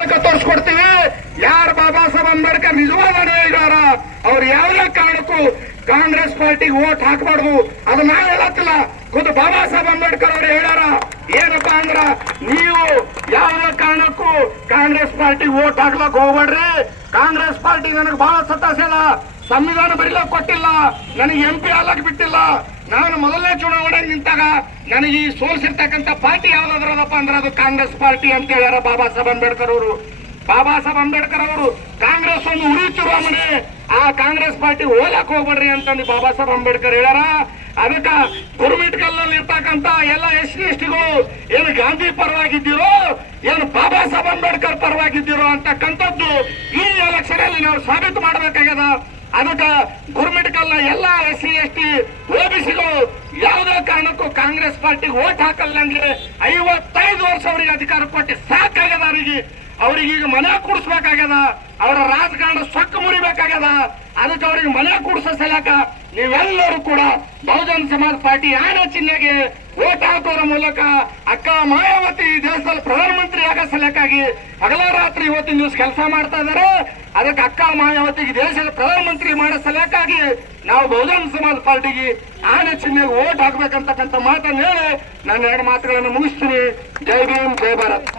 ತೋರಿಸ್ಕೊಡ್ತೀವಿ. ಯಾರು ಬಾಬಾ ಸಾಹೇಬ್ ಅಂಬೇಡ್ಕರ್ ನಿಜವಾದ ಅನುಯಾಯಿಗಾರ ಅವ್ರು ಯಾವುದೇ ಕಾರಣಕ್ಕೂ ಕಾಂಗ್ರೆಸ್ ಪಾರ್ಟಿಗೆ ವೋಟ್ ಹಾಕಬಾರ್ದು. ಅದು ನಾವು ಹೇಳತ್ತಿಲ್ಲ, ಖುದ್ದು ಬಾಬಾ ಸಾಹೇಬ್ ಅಂಬೇಡ್ಕರ್ ಅವರು ಹೇಳ್ಯಾರ. ಏನಪ್ಪಾ ಅಂದ್ರ ನೀವು ಯಾವುದೇ ಕಾರಣಕ್ಕೂ ಕಾಂಗ್ರೆಸ್ ಪಾರ್ಟಿಗೆ ವೋಟ್ ಹಾಕ್ಲಕ್ ಹೋಗ್ಬೇಡ್ರಿ. ಕಾಂಗ್ರೆಸ್ ಪಾರ್ಟಿ ನನಗೆ ಬಹಳ ಸತಾಸೆಲ್ಲ, ಸಂವಿಧಾನ ಬರೀಲಕ್ ಕೊಟ್ಟಿಲ್ಲ, ನನಗೆ MP ಆಗ್ಲಕ್ ಬಿಟ್ಟಿಲ್ಲ. ನಾನು ಮೊದಲನೇ ಚುನಾವಣೆ ನಿಂತಾಗ ನನಗೆ ಈ ಸೋಲ್ಸಿರ್ತಕ್ಕಂಥ ಪಾರ್ಟಿ ಯಾವ್ದಾದ್ರದಪ್ಪ ಅಂದ್ರೆ ಅದು ಕಾಂಗ್ರೆಸ್ ಪಾರ್ಟಿ ಅಂತ ಹೇಳ್ಯಾರ ಬಾಬಾ ಸಾಹೇಬ್ ಅಂಬೇಡ್ಕರ್ ಅವರು. ಬಾಬಾ ಸಾಹೇಬ್ ಅಂಬೇಡ್ಕರ್ ಅವರು ಕಾಂಗ್ರೆಸ್ ಒಂದು ಉಳಿತಿರುವ ಮನೆ, ಆ ಕಾಂಗ್ರೆಸ್ ಪಾರ್ಟಿ ಹೋಲಕ್ ಹೋಗ್ಬೇಡ್ರಿ ಅಂತಂದು ಬಾಬಾ ಸಾಹೇಬ್ ಅಂಬೇಡ್ಕರ್ ಹೇಳ್ಯಾರ. ಅದಕ್ಕ ಗುರುಮಿಟ್ಕಲ್ನಲ್ಲಿ ಇರ್ತಕ್ಕಂಥ ಎಲ್ಲ SC/STಗಳು ಏನು ಗಾಂಧಿ ಪರವಾಗಿದ್ದೀರೋ ಏನು ಬಾಬಾ ಸಾಹೇಬ್ ಅಂಬೇಡ್ಕರ್ ಪರವಾಗಿದ್ದೀರೋ ಅಂತಕ್ಕಂಥದ್ದು ಈ ಎಲೆಕ್ಷನ್ ಅಲ್ಲಿ ನಾವು ಸಾಬೀತು ಮಾಡಬೇಕಾಗ್ಯದ. ಅದಕ್ಕ ಗುರುಮಿಟ್ಕಲ್ನ ಎಲ್ಲ SC/ST OBCಗಳು ಯಾವುದೇ ಕಾರಣಕ್ಕೂ ಕಾಂಗ್ರೆಸ್ ಪಾರ್ಟಿಗೆ ವೋಟ್ ಹಾಕಲ್ಲ. ಅಂದ್ರೆ 55 ವರ್ಷ ಅವರಿಗೆ ಅಧಿಕಾರ ಕೊಟ್ಟು ಸಾಕಾಗ್ಯದ. ಅವ್ರಿಗೀಗ ಮನೆ ಕೂಡಿಸ್ಬೇಕಾಗ್ಯದ, ಅವರ ರಾಜಕಾರಣ ಸೊಕ್ಕ ಮುರಿಬೇಕಾಗ್ಯದ. ಅದಕ್ಕೆ ಅವ್ರಿಗೆ ಮನೆ ಕೂಡಿಸೋ ಸಲಕ ನೀವೆಲ್ಲರೂ ಕೂಡ ಬಹುಜನ ಸಮಾಜ ಪಾರ್ಟಿ ಆನೆ ಚಿಹ್ನೆಗೆ ವೋಟ್ ಹಾಕೋರ ಮೂಲಕ ಅಕ್ಕ ಮಾಯಾವತಿ ದೇಶದಲ್ಲಿ ಪ್ರಧಾನಮಂತ್ರಿ ಆಗೋ ಸಲಕ್ಕಾಗಿ ಹಗಲ ರಾತ್ರಿ ಇವತ್ತಿನ ದಿವಸ ಕೆಲಸ ಮಾಡ್ತಾ ಇದಾರೆ. ಅದಕ್ಕೆ ಅಕ್ಕ ಮಾಯಾವತಿಗೆ ದೇಶದ ಪ್ರಧಾನಮಂತ್ರಿ ಮಾಡೋ ಸಲಕ್ಕಾಗಿ ನಾವು ಬಹುಜನ ಸಮಾಜ ಪಾರ್ಟಿಗೆ ಆನೆ ಚಿಹ್ನೆಗೆ ವೋಟ್ ಹಾಕ್ಬೇಕಂತಕ್ಕಂಥ ಮಾತನ್ನು ಹೇಳಿ ನಾನು 2 ಮಾತುಗಳನ್ನು ಮುಗಿಸ್ತೀನಿ. ಜೈ ಭೀಮ್, ಜೈ ಭಾರತ್.